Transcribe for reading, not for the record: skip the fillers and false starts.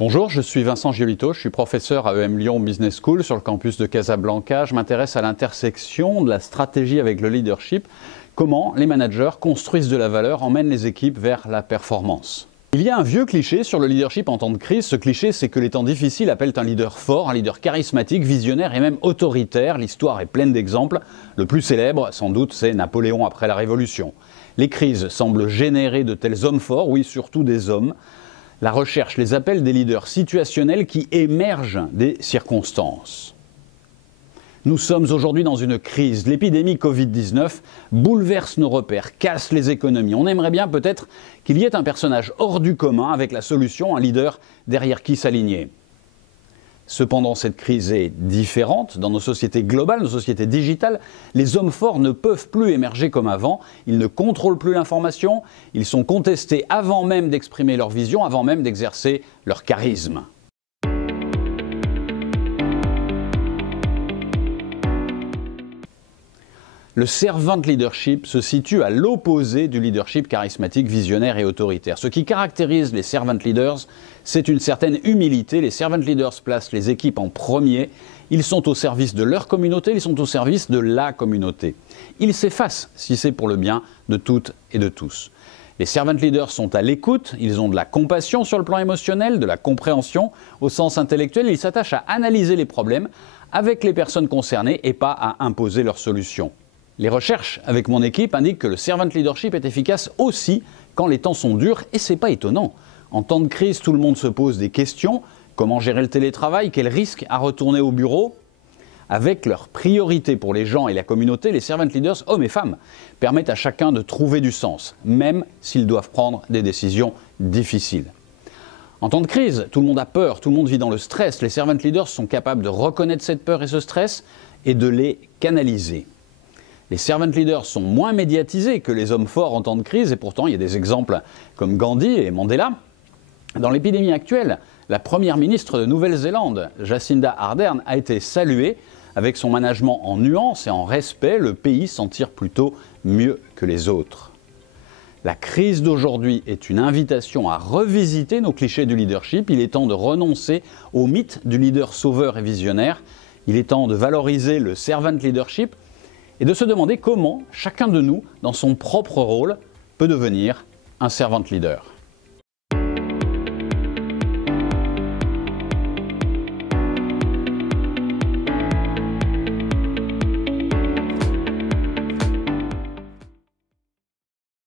Bonjour, je suis Vincent Giolito, je suis professeur à EM Lyon Business School sur le campus de Casablanca. Je m'intéresse à l'intersection de la stratégie avec le leadership, comment les managers construisent de la valeur, emmènent les équipes vers la performance. Il y a un vieux cliché sur le leadership en temps de crise. Ce cliché, c'est que les temps difficiles appellent un leader fort, un leader charismatique, visionnaire et même autoritaire. L'histoire est pleine d'exemples. Le plus célèbre, sans doute, c'est Napoléon après la Révolution. Les crises semblent générer de tels hommes forts, oui, surtout des hommes. La recherche les appelle des leaders situationnels qui émergent des circonstances. Nous sommes aujourd'hui dans une crise. L'épidémie Covid-19 bouleverse nos repères, casse les économies. On aimerait bien peut-être qu'il y ait un personnage hors du commun avec la solution, un leader derrière qui s'aligner. Cependant, cette crise est différente. Dans nos sociétés globales, nos sociétés digitales, les hommes forts ne peuvent plus émerger comme avant. Ils ne contrôlent plus l'information. Ils sont contestés avant même d'exprimer leur vision, avant même d'exercer leur charisme. Le servant leadership se situe à l'opposé du leadership charismatique, visionnaire et autoritaire. Ce qui caractérise les servant leaders, c'est une certaine humilité. Les servant leaders placent les équipes en premier. Ils sont au service de leur communauté, ils sont au service de la communauté. Ils s'effacent si c'est pour le bien de toutes et de tous. Les servant leaders sont à l'écoute, ils ont de la compassion sur le plan émotionnel, de la compréhension au sens intellectuel. Ils s'attachent à analyser les problèmes avec les personnes concernées et pas à imposer leurs solutions. Les recherches avec mon équipe indiquent que le servant leadership est efficace aussi quand les temps sont durs, et c'est pas étonnant. En temps de crise, tout le monde se pose des questions. Comment gérer le télétravail? Quel risque à retourner au bureau? Avec leurs priorités pour les gens et la communauté, les servant leaders, hommes et femmes, permettent à chacun de trouver du sens, même s'ils doivent prendre des décisions difficiles. En temps de crise, tout le monde a peur, tout le monde vit dans le stress. Les servant leaders sont capables de reconnaître cette peur et ce stress et de les canaliser. Les servant leaders sont moins médiatisés que les hommes forts en temps de crise, et pourtant il y a des exemples comme Gandhi et Mandela. Dans l'épidémie actuelle, la première ministre de Nouvelle-Zélande, Jacinda Ardern, a été saluée. Avec son management en nuance et en respect, le pays s'en tire plutôt mieux que les autres. La crise d'aujourd'hui est une invitation à revisiter nos clichés du leadership. Il est temps de renoncer au mythe du leader sauveur et visionnaire. Il est temps de valoriser le servant leadership et de se demander comment chacun de nous, dans son propre rôle, peut devenir un servant leader.